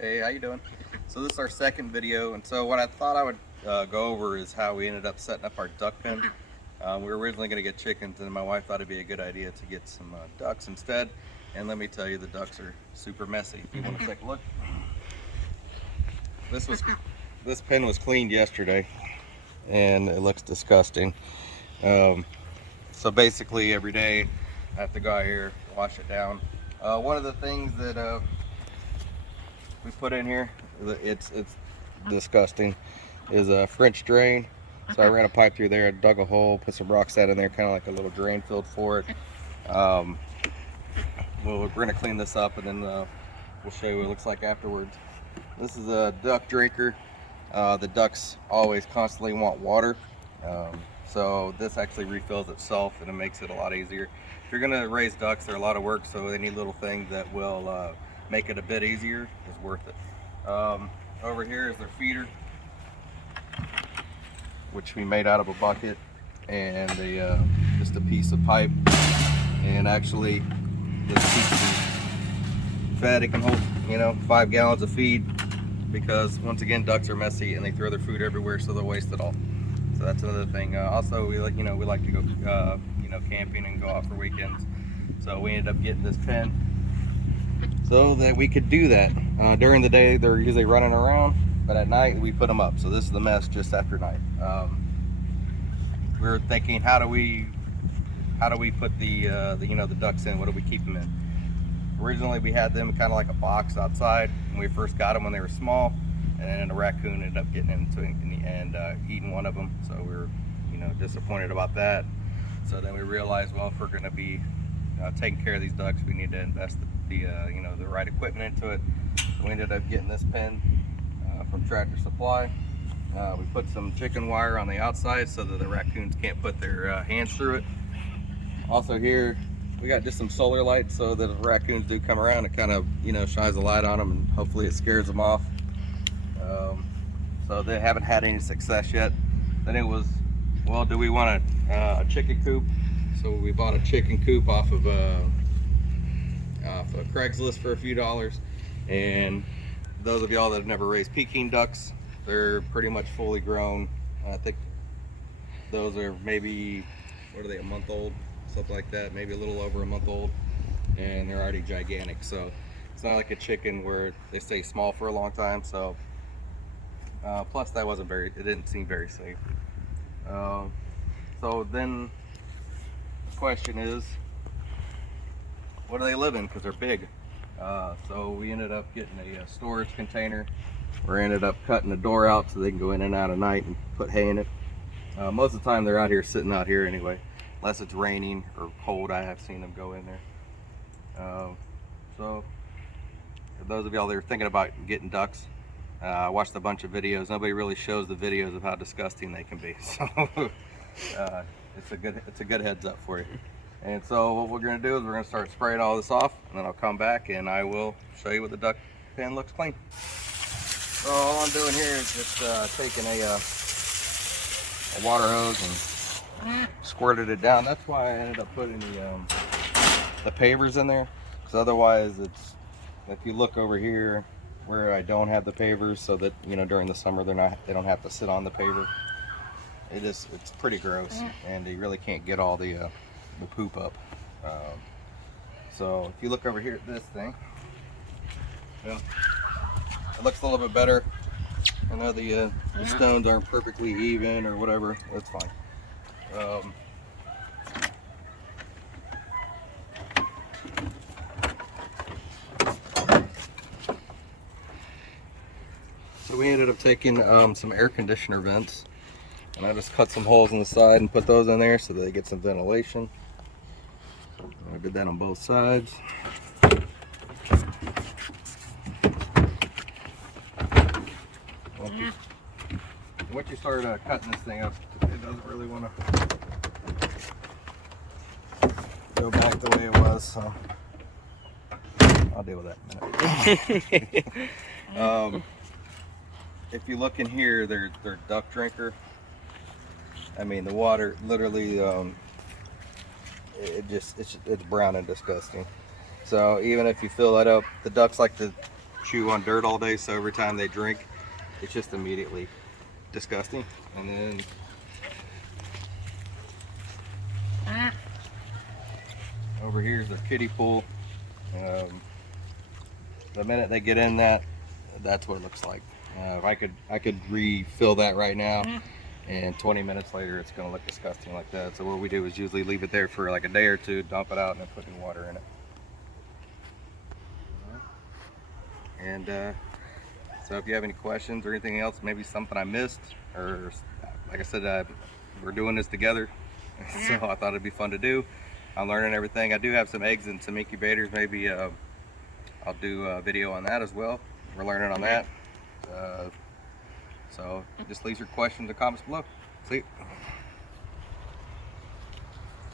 Hey, how you doing? So this is our second video, and so what I thought I would go over is how we ended up setting up our duck pen. We were originally going to get chickens, and my wife thought it'd be a good idea to get some ducks instead. And let me tell you, the ducks are super messy. If you want to take a look, this pen was cleaned yesterday, and it looks disgusting. So basically, every day I have to go out here, wash it down. One of the things that we put in here, it's disgusting, is a French drain. So I ran a pipe through there, dug a hole, put some rock sand in there, kind of like a little drain field for it. Well, we're going to clean this up, and then we'll show you what it looks like afterwards. This is a duck drinker. The ducks always constantly want water, so this actually refills itself, and it makes it a lot easier. If you're going to raise ducks, they're a lot of work, so any little thing that will make it a bit easier is worth it. Over here is their feeder, which we made out of a bucket and just a piece of pipe, and actually this piece of fed, it can hold 5 gallons of feed, because once again, ducks are messy and they throw their food everywhere, so they'll waste it all. So that's another thing. Also, we like to go camping and go out for weekends, so we ended up getting this pen so that we could do that. During the day they're usually running around, but at night we put them up. So this is the mess just after night. We were thinking, how do we put the ducks in? What do we keep them in? Originally we had them kind of like a box outside when we first got them, when they were small, and then a raccoon ended up getting into it and eating one of them. So we were disappointed about that. So then we realized, well, if we're going to be taking care of these ducks, we need to invest the right equipment into it. So we ended up getting this pen from Tractor Supply. We put some chicken wire on the outside so that the raccoons can't put their hands through it. Also here we got just some solar lights, so that if raccoons do come around, it kind of shines a light on them, and hopefully it scares them off. So they haven't had any success yet. Then it was, well, do we want a chicken coop? So we bought a chicken coop off of Craigslist for a few dollars. And those of y'all that have never raised Peking ducks, they're pretty much fully grown. I think those are maybe, what are they, a month old? Something like that, maybe a little over a month old. And they're already gigantic. So it's not like a chicken where they stay small for a long time. So plus that it didn't seem very safe. So then the question is, what do they live in? Because they're big. So we ended up getting a storage container. We ended up cutting the door out so they can go in and out at night and put hay in it. Most of the time they're out here, sitting out here anyway, unless it's raining or cold. I have seen them go in there. So for those of y'all that are thinking about getting ducks, I watched a bunch of videos. Nobody really shows the videos of how disgusting they can be. So it's a good heads up for you. And so what we're going to do is we're going to start spraying all this off, and then I'll come back and I will show you what the duck pen looks clean. So all I'm doing here is just taking a water hose and squirted it down. That's why I ended up putting the pavers in there, because otherwise if you look over here where I don't have the pavers, so that during the summer they don't have to sit on the paver. It's pretty gross, and you really can't get all the poop up. So if you look over here at this thing, it looks a little bit better. I know the stones aren't perfectly even or whatever. That's fine. So we ended up taking some air conditioner vents, and I just cut some holes in the side and put those in there so that they get some ventilation. I did that on both sides. Once you start cutting this thing up, it doesn't really want to go back the way it was, so I'll deal with that in a minute. If you look in here, they're duck drinker. I mean, the water literally, it's brown and disgusting. So even if you fill that up, the ducks like to chew on dirt all day, so every time they drink, it's just immediately disgusting. And then over here is their kiddie pool. The minute they get in that, that's what it looks like. I could refill that right now, and 20 minutes later it's going to look disgusting like that. So what we do is usually leave it there for like a day or two, dump it out, and then put new water in it. And so if you have any questions or anything else, maybe something I missed, or like I said, we're doing this together, so I thought it'd be fun to do. I'm learning everything. I do have some eggs and some incubators. Maybe I'll do a video on that as well. We're learning on that. So just leave your questions and comments below. See you.